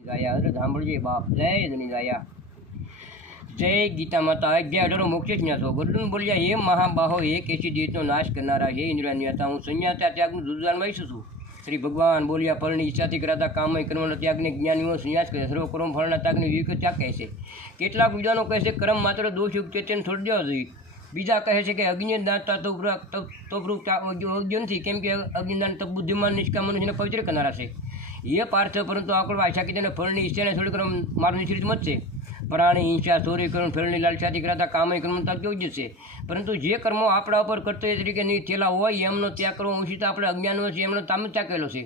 ગાયા અરે સાંભળજે બાપ જય ધની ગાયા જય ગીતા માતા અગિયાર અઢારો મોક્ષે જ ન્યાસો. ગરુડન બોલ્યા, હે મહાબાહો, હે કેસી દેશનો નાશ કરનારા, હે ઇન્દ્રિયા હતા હું સંન્યાતા ત્યાગનું દુર્દાનમાં વહીશું છું. શ્રી ભગવાન બોલ્યા, ફળની ઈચ્છાથી કરાતા કામય કર્મનો ત્યાગને જ્ઞાનીઓ સંન્યાસ કરે સર્વ કર્મ ફળના ત્યાગને વિવેક ત્યાગ કહે છે. કેટલાક વિદ્વાનો કહે છે, કર્મ માત્ર દોષયુક્ત તેને છોડી દેવા જોઈએ. બીજા કહે છે કે અગ્નિદાન તો તપરૂપ યોગ્ય નથી કેમ કે અગ્નિદાન તો બુદ્ધિમાન, નિષ્કામ મનુષ્યને પવિત્ર કરનારા છે. એ પાર્થ પરંતુ આકળ આશા કે તેને ફળની ઈચ્છાને થોડી કર્મ મારું નિશ્ચિત મત છે. પ્રાણી હિંસા ચોરીકરણ ફળની લાલસાથી કરાતા કામય કર્મતા તો જ છે. પરંતુ જે કર્મો આપણા ઉપર કર્તવ્ય તરીકે નહીં થયેલા હોય, એમનો ત્યાગ કરવો ઉચિત આપણે અજ્ઞાન છે, એમનો તામ ત્યાગેલો છે.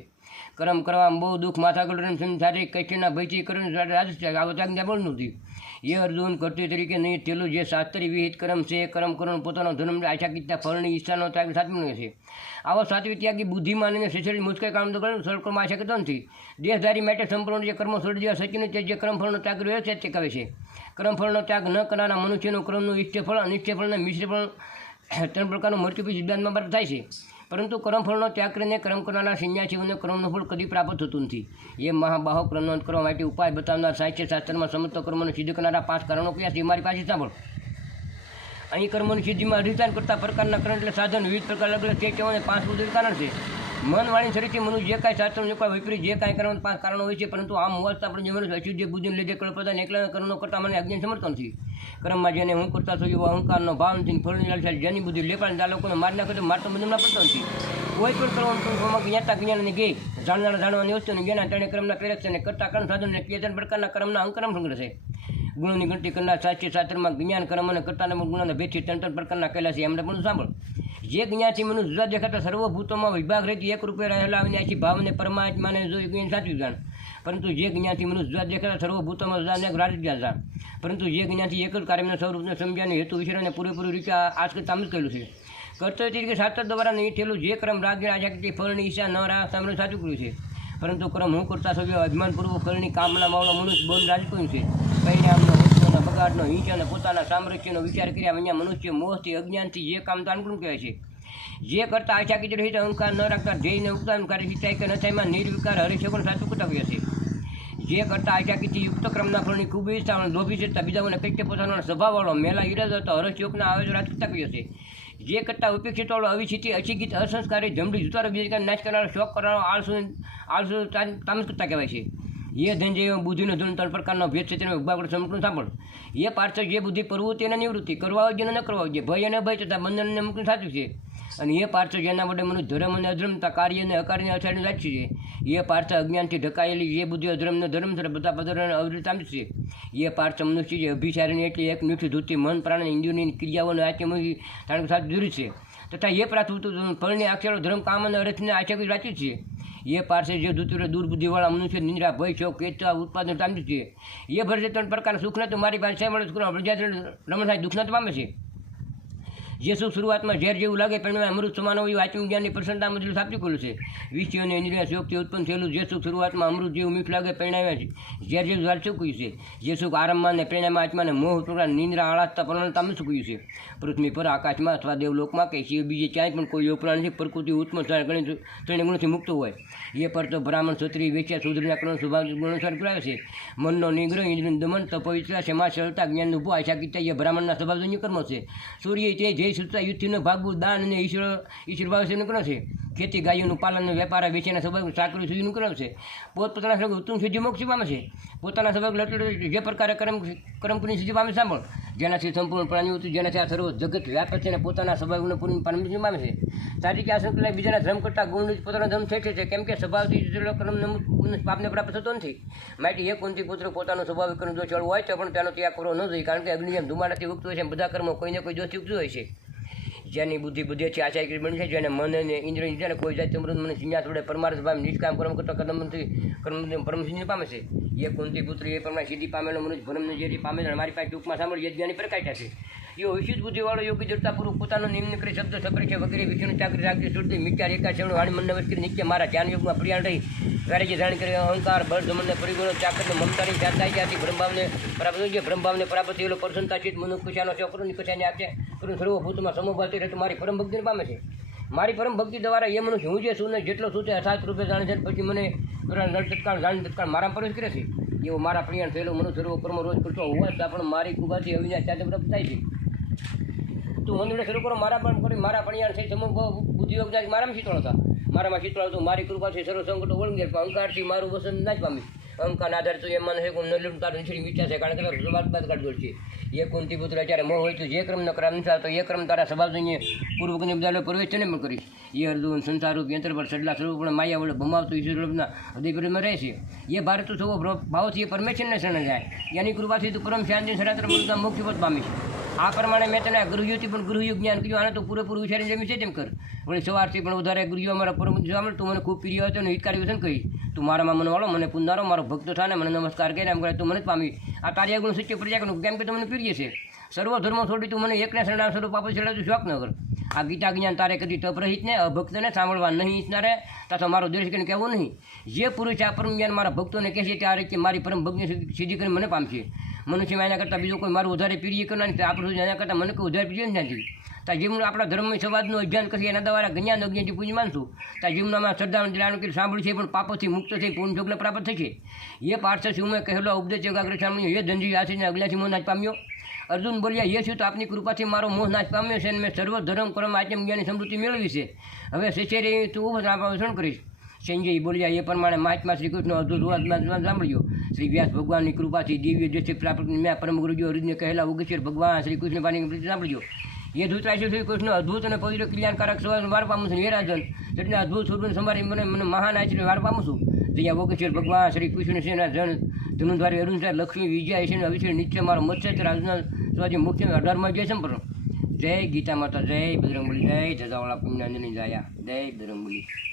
કર્મ કરવામાં બહુ દુઃખ, માથા કલરણ સાથે કૈષ્યના ભયથી કરણ રાજ આ બધા પણ નથી. એ અર્જુન કર્તવ્ય તરીકે નહીં, તેલું જે શાસ્ત્રી વિહિત કર્મ છે, એ કર્મ કરવાનો પોતાનો ધર્મ આશા કીધા, ફળની ઈચ્છાનો ત્યાગ સાચવી છે. આવો સાત્વિક ત્યાગી બુદ્ધિમાન અને શિક્ષણ મુશ્કેલ કામ તો કરે સરળ કર્મ આશા કરતો નથી. દેશધારી માટે સંપૂર્ણ જે કર્મ છોડી દેવા સચીને તે જે કર્મફળનો ત્યાગ રહ્યો છે તે કહે છે. કર્મફળનો ત્યાગ ન કરનારા મનુષ્યનું કર્મનું ઇષ્ટ ફળ અનિષ્ટ અને મિશ્ર ફળ ત્રણ પ્રકારનું મૃત્યુ સિદ્ધાંતમાં પ્રાપ્ત થાય છે. પરંતુ કર્મફળનો ત્યાગ કરીને કર્મ કરવાના સંન્યાસીઓને કર્મનું ફળ કદી પ્રાપ્ત થતું નથી. એ મહાબાહો કર્મનો કરવા માટે ઉપાય બતાવનાર સાહિત્ય શાસ્ત્રમાં સમસ્ત કર્મોને સિદ્ધ કરનારા પાંચ કારણો કયા છે મારી પાસે સાંભળ. અહીં કર્મોની સિદ્ધિમાં અધિષ્ઠાન કરતા પ્રકારના કરણ એટલે સાધન. વિવિધ પ્રકાર અલગ અલગ તે કહેવાને પાંચ બુદ્ધિ કારણ છે. મન વાણી શરીરથી મનુ જે કાંઈ શાસ્ત્ર કાંઈ વિપરીત, જે કાંઈ કરવાનું, પાંચ કારણો હોય છે, પરંતુ આમ હોવાથી આપણે જે મનુષ્ય અશુદ્ધ, બુદ્ધિને લીધે કલ્પતા એકલા કરવાનો કરતા મને અજ્ઞાન સમર્થન નથી કર્મમાં જેને હું કરતા થયું એવો અહંકારનો ભાવ નથી, ફળની લાલસા જેની બુદ્ધિ લેપાને આ લોકોને મારી નાખે તો મારતો બંધનમાં પડતો નથી. કોઈ પણ કરવાનું જ્ઞાતા જ્ઞાન અને ગઈ જાણનારા જાણવાની વસ્તુ જેના ત્રણે કર્મના પ્રેરક છે અને કરતા કર્મ સાધનને કેતન પ્રકારના કર્મના અંકરમ સંગ્રહ છે. ગુણોની ગણતરી કરનાર સાચી શાસ્ત્રમાં જ્ઞાન, કર્મ અને કરતાના ગુણોના ભેદથી ત્રણ ત્રણ પ્રકારના કહેલા છે. એમને પણ સાંભળ. જે જ્ઞાનથી મનુષ્ય જુદા દેખાતા સર્વભૂતોમાં વિભાગ રહેતી એક રૂપે રહેલા અવિનાશી ભાવને પરમાત્માને જો જ્ઞાન સાચું જાણ. પરંતુ જે જ્ઞાનથી મનુષ્ય જુદા દેખાતા સર્વભૂતોમાં જુદા અનેક રાજ જાણ. પરંતુ જે જ્ઞાનથી એક જ કાર્યના સ્વરૂપને સમજ્યાને હેતુ વિષયને પૂરેપૂરી રીતે આજ કરતા જ કહેલું છે. કર્તવ્ય તરીકે શાસ્ત્ર દ્વારા નહીં થયેલું જે ક્રમ રાજ્ય આશા ફળની ઈચ્છા ન રાહ સામે સાચું કર્યું છે. પરંતુ ક્રમ હું કરતા સભ્યો અજમાનપૂર્વક ફળની કામના માવડો મનુષ્ય બંધ રાજકોણ કર્યું છે. પરિણામનો બગાડનો હિંસ અને પોતાના સામ્રાજ્યનો વિચાર કર્યા અહીંયા મનુષ્ય મોહથી અજ્ઞાનથી જે કામ તાનકું કહે છે. જે કરતા આશા કીધું રહીત અહંકાર ન રાખતા ધ્યેયને ઉગદાન કરી શિચાય કે નથાઈમાં નિર્વિકાર હરિશકોણ સાચું કર્તવ્ય છે. જે કરતા આશા કીધી યુક્ત ક્રમના ફળની ખૂબ ઈચ્છા લોભી છે બીજાઓને કંઈક પોતાનો સ્વભાવવાળો મેલા ઈરાદો હતો. હરસયોગના આયોજન રાજકીતા કર્યો છે. જે કરતા ઉપેક્ષિતવાળો અવિચિતિ અશિક્ષિત અસંસ્કારી જમડી જુતારો બીજા નાશ કરનારો શોખ કરનારો આળસુ આળસુ તામસ કરતા કહેવાય છે. એ ધન જે બુદ્ધિનો ધન ત્રણ પ્રકારનો ભેદ છે, તેનો વિભાગ સંપૂર્ણ સાંભળ. એ પાર્થ જે બુદ્ધિ પ્રવૃત્તિ અને નિવૃત્તિ. કરવા અને ન કરવા જોઈએ ભય અને ભય તથા બંધન અને મુક્ત સાચું છે. અને એ પાર્થ જેના વડે મનુષ્ય ધર્મ અને અધર્મતા, કાર્ય અને અકાર્યને અછાડીને સાચી છે. એ પાર્થ અજ્ઞાનથી ઢકાયેલી જે બુદ્ધિ અધર્મનો ધર્મ છે બધા પદાર્થ અને અવૃત છે. એ પાર્થ મનુષ્ય જે અભિસારીની એટલે એક મીઠી ધૂતી મન, પ્રાણ ઇન્દ્રિયોની ક્રિયાઓને આત્મથી કારણ સાથે દૂર છે. તથા એ પ્રાર્થ ફળની, અક્ષરો, ધર્મ, કામ અને અર્થને આચકી રાખ્યું છે. એ પાસે જે દૂતરે દુર્બુદ્ધિવાળા મનુષ્ય નિંદ્રા, ભય, શોક કેતા ઉત્પાદન તામ્યું છે. એ ભરશે ત્રણ પ્રકારના ન, તો મારી પાસે મળે રમણ થાય દુઃખના તો પામે છે. જે શું શરૂઆતમાં ઝેર જેવું લાગે પણ અમૃત સમાન હોય આત્મ જ્ઞાનની પ્રસન્નતા મજલું સાચું ખુલ્લું છે. વિષય અને ઇન્દ્રિય શોકથી ઉત્પન્ન થયેલું જે સુખ શરૂઆતમાં અમૃત જેવું મીઠ લાગે, પરિણામે ઝેર જેવું ઝાડ ચૂક્યું છે. જે સુખ આરંભમાં અને પરિણામે આત્માને મોહ પ્રકાર નિંદ્રા, આળસતા પરણતા ચૂક્યું છે. પૃથ્વી પર, આકાશમાં અથવા દેવલોકમાં કે શિવ બીજે ક્યાંય પણ કોઈ યોગપ્રાણ નથી, પ્રકૃતિ ઉત્પન્ન ગણિત ત્રણ ગુણોથી મુક્ત હોય. એ પર તો બ્રાહ્મણ, ક્ષત્રિય, વેચ્યા, સુધરીના કર્ણ સ્વભાવ ગુણોસાર પુરાવે છે. મનનો નિગ્રહ ઇન્દ્રિય દમન તપવિચરા ક્ષમા સરળતા જ્ઞાનનું ઊભો આશા કીતા એ બ્રાહ્મણના સ્વભાવજન્ય કર્મો છે. સૂર્ય તે જય સુતા યુદ્ધનો ભાગવું દાન અને ઈશ્વર ઈશ્વર છે કરો છે? ખેતી, ગાયોનું પાલન, વેપાર, વેચીના સ્વભાવ સાકરી સુધીનું કરે છે? પોતપોતાના સ્વભાવ ઉત્તમ સુધી મોક્ષ પામે છે. પોતાના સ્વભાવ લટડ જે પ્રકારે કર્મ કર્મપુની સુધી પામે સાંભળ. જેનાથી સંપૂર્ણ પ્રાણી જેનાથી આ સર્વ જગત વ્યાપક છે અને પોતાના સ્વભાવનું પૂર્ણ પામી પામે છે. સારી આ સંકલ્પ બીજાના ધર્મ કરતાં ગુણ પોતાનો ધર્મ છે છે. કેમ કે સ્વભાવથી કર્મ પાપને પ્રાપ્ત થતો નથી. માટે એક કુંતી પુત્ર પોતાનો સ્વભાવ કર્મ જો ચડવો હોય તો પણ તેનો ત્યાગ કરવો ન જોઈએ, કારણ કે અગ્નિ જેમ ધુમાડાથી ઉગતું હોય છે બધા કર્મો કોઈને કોઈ જોથી ઉગતું હોય છે. જેની બુદ્ધિ બુદ્ધિ છે, આચાર્ય બની છે, જેને મન અને ઇન્દ્ર ઇન્દ્રિયને કોઈ જાતિ અમૃત મને સિંહાસ વડે પરમાર્થ ભાવ નિષ્કામ કર્મ કરતા કદમથી કર્મ પરમ સિંહ પામે છે. એ કુંતી પુત્ર, એ પ્રમાણે સીધી પામેલો મનુષ્ય ભરમને જે પામે મારી પાસે ટૂંકમાં સાંભળી, યજ્ઞાની પ્રકાશ છે. એ વિશિષ્ટ બુદ્ધિવાળો યોગી જડતાપૂર્વક પોતાનો નિમ્ન કરી શબ્દ સપરે છે, વગેરે વિષ્ણુ ચાકરી રાખી, સુરતી મિત્યાર એકા શેવડું વાણી મન નવસ્કરી નિત્ય, મારા ધ્યાન યોગમાં પ્રિયાણ રહી. વેરે જે ધારણ કરી અહંકાર, બળ દમનને પરિગણો ચાકરને મમતાની જાતાઈ જાતિ બ્રહ્મભાવને પ્રાપ્ત જે બ્રહ્મભાવને પ્રાપ્ત થયેલો પ્રસન્નતા ચિત કુશાનો છે કરું નિકુશાને આપશે કરું સર્વભૂતમાં સમોભાતી રહે તો મારી પરમ ભક્તિને પામે છે. મારી પરમ ભક્તિ દ્વારા એ મનુષ્ય હું જે છું ને જેટલો છું તે અસાત રૂપે જાણે છે પછી મને નળ તત્કાળ, જાણી તત્કાળ મારા પ્રવેશ કરે છે. એવો મારા પ્રિયાણ થયેલો મનુષ્ય રોજ કરતો હોવા છતાં પણ મારી કૃપાથી અવિનાશ સાથે પ્રપ્ત થાય છે. તું મંદિરે શરૂ કરો, મારા પણ કરી મારા પણ થઈ તમે બુદ્ધિ યોગ જાય મારામાં હતા મારામાં શીતળો હતું મારી કૃપાથી સર્વ સંકટો ઓળંગી અહંકારથી મારું વસન ના જ પામી. અહંકારના આધારે તું એમ છે હું નલ્લું તારું નીચેની વિચાર છે, કારણ કે વાત બાદ કાઢ દોડ છે. એ કુંતી પુત્ર જ્યારે મોં હોય તો જે ક્રમ ન ક્રમ અનુસાર તો એ ક્રમ તારા સ્વભાવ જઈને પૂર્વકને બધા પ્રવેશ છે ને પણ કરીશ એ અર્ધુન સંસાર રૂપ યંત્ર પર સડલા સ્વરૂપ પણ માયા વડે ભમાવતું ઈશ્વરના હૃદય પ્રેમમાં રહે છે. એ ભારત તો સૌ ભાવથી એ પરમેશ્વરને શરણ જાય. એની કૃપાથી તું પરમ શાંતિ સરાત્ર મુક્તિ પદ પામી પામીશ. આ પ્રમાણે મેં તને ગૃહયુથી પણ ગૃહયુગ જ્ઞાન કીધું આને તો પૂરેપૂરું વિચારીને જમી છે, તેમ કર. વળી સવારથી પણ વધારે ગૃહ્યો અમારા પરમ મળે તું મને ખૂબ પ્રિય હતો અને હિતકારી ને કહીશ તું મારામાં મને વાળો મને પુનારો મારો ભક્ત થાને મને નમસ્કાર કરીને એમ કરે તું મને જ પામી. આ તારી ગુણ સત્ય પ્રજાકનું કેમ કે તું મને પ્રિય છે? સર્વ ધર્મ છોડી તું મને એકને શરણા સ્વરૂપ આપો છે તું શોખ ન કર આ ગીતા જ્ઞાન તારે કદી તપરહિત ને અભક્તને સાંભળવા નહીં ઈચ્છનારે. તથા મારો દેશ કરીને કહેવું નહીં. જે પુરુષ આ પરમ જ્ઞાન મારા ભક્તોને કહેશે ત્યારે કે મારી પરમ ભક્તિને સિદ્ધિ કરીને મને પામશે. મનુષ્યમાં એના કરતાં બીજો કોઈ મારું વધારે પ્રિય કરનાર નથી આપણું એના કરતાં મને કોઈ વધારે પ્રિય નથી. ત્યાં જેમનું આપણા ધર્મમય સમાજનું અધ્યયન કરીએ, એના દ્વારા જ્ઞાન અજ્ઞાનથી પૂજ માનશું. તા જીવનમાં શ્રદ્ધા દિલાનું કે સાંભળ્યું છે, પણ પાપોથી મુક્ત થઈ પૂર્ણ જોગને પ્રાપ્ત થશે. એ પાર્થ શું મેં કહેલો ઉપદેશ એકાગ્ર સામે એ ધનજી આશીને અગલાથી મોહ નાશ પામ્યો. અર્જુન બોલ્યા એ છું તો આપની કૃપાથી મારો મોહ નાશ પામ્યો છે અને મેં સર્વ ધર્મ કર્મ, આત્મ જ્ઞાની સમૃદ્ધિ મેળવી છે. હવે શિષ્યરે તું ઊભા કરીશ. સંજય બોલ્યા, એ પ્રમાણે મહાત્મા શ્રી કૃષ્ણ વાતમાં સાંભળ્યો શ્રી વ્યાસ ભગવાનની કૃપાથી દિવ્ય દ્રષ્ટિ પ્રાપ્ત મેં પરમ ગુરુજી અર્જુનને કહેલા ઉગેશ્વર ભગવાન શ્રી કૃષ્ણ પાણી સાંભળ્યો એ ધૂતરાજ શ્રી કૃષ્ણ અદ્ભુત અને પવિત્ર કલ્યાણકારક સવાર વાર પામું છું, નિરાજન. રાજન એટલે અદ્ભુત સ્વરૂપ સંભાળી મને મને મહાન આશ્રય વાર પામું છું. જ્યાં વોગેશ્વર ભગવાન શ્રી કૃષ્ણ સેના જન ધનુદ્વારી અરુણ સાહેબ લક્ષ્મી વિજય છે અવિશ્વ નિત્ય મારો મત્સ્ય રાજના સ્વાજી મુખ્ય અઢારમાં જય સંપર્ક જય ગીતા માતા, જય બજરંગબલી, જય જજાવાળા પુણ્યાંજની જાયા. જય બજરંગબલી.